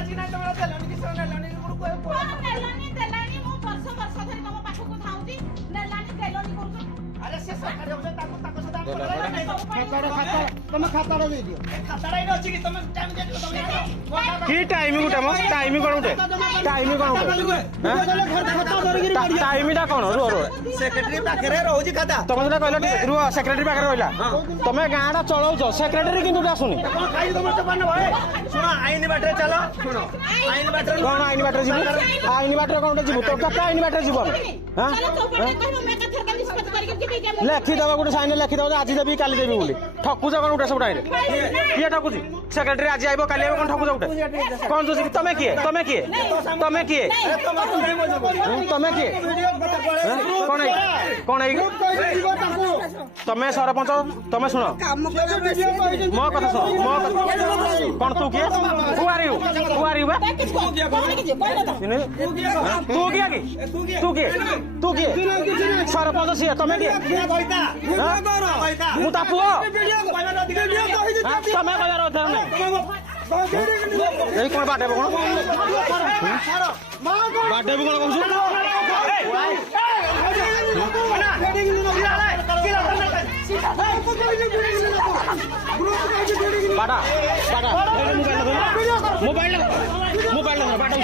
राजी नहीं तुम देलनी कि सोना लेलनी को नेलानी देलानी मो वर्ष धरि तम पाखକୁ थाउची नेलानी देलनी करू अरे से सरकार होजे ताको ताको सदा खाता तुम खाता दे दियो खाता रे अछि कि तुम टाइम दे दियो तुम की टाइम गुटे मो टाइम कोन उठे टाइम कोन टाइम टा कोन रो सेक्रेटरी पाखरे रहउजी खाता तुम जेटा कहलो रो सेक्रेटरी पाखरे रहला तुमे गाँडा चलाउछ सेक्रेटरी किंतु आसुनी खाई तुम चपन भाई सुनो आईन बाटरे चलो सुनो आईन बाटरे कौन आईन बाटरे जीवु आईन बाटरे कोन जीवु तो का आईन बाटरे जीवु हां चलो चौपटे कहबो मैं कथर का निष्पत्ति करके जीबे जे लेखि दबा गुटे साइन लेखि दबा आज देबी काली देबी बोली ठकुजा कोन उठे सब टाइम किए ठकुजी सेक्रेटरी आज आइबो काली आइबो कोन ठकुजा उठे कोन जोसी तमे किए तमे किए तमे किए तमे किए कोन आई तमे सरपंच तमे सुनो मो कथा सुनो मो कोन तू किए हु आर यू बा तू किए तू किए सरपंच सिए तमे किए मु ता पुओ तमे कहर अधर नहीं कोन बाटे कोन बाटे कोन कहू बाटा बाटा मोबाइल मोबाइल बाटा